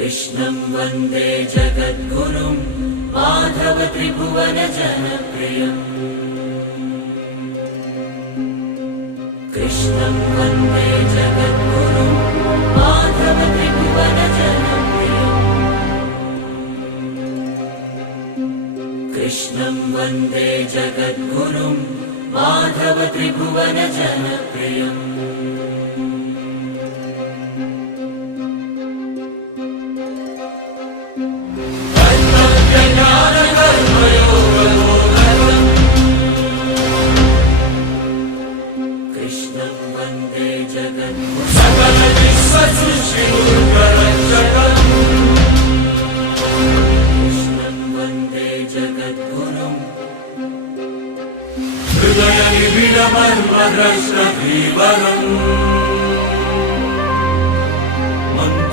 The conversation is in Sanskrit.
कृष्णं वन्दे जगद्गुरुं माधव त्रिभुवन जनप्रियम्। कृष्णं वन्दे जगद्गुरुं माधव त्रिभुवन जनप्रियम्। कृष्णं वन्दे जगद्गुरुं माधव त्रिभुवन जनप्रियम्।